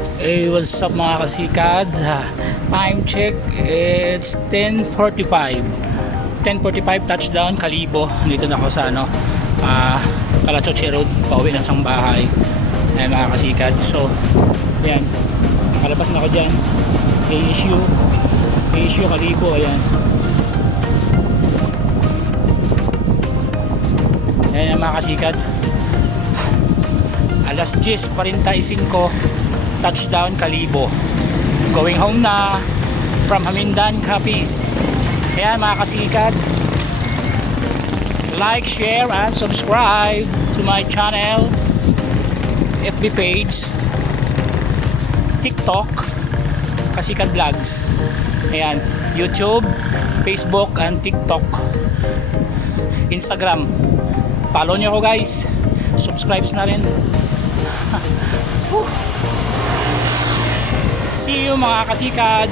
Hey, what's up mga kasikad? Time check, it's 10:45. 10:45 touchdown, Kalibo. Dito na ako sa Calachoche Road, pauwi ng isang bahay. Ayan mga kasikad. So, ayan. Kalabas na ako dyan. ASU, Kalibo, ayan. Ayan mga kasikad. Alas 10:45, touchdown Kalibo. Going home na from Hamindan, Capiz. Ayan mga kasikad, like, share and subscribe to my channel, FB page, TikTok, Kasikad Vlogs. Ayan, YouTube, Facebook and TikTok, Instagram. Follow nyo ako guys, subscribe na rin. See you mga kasikad.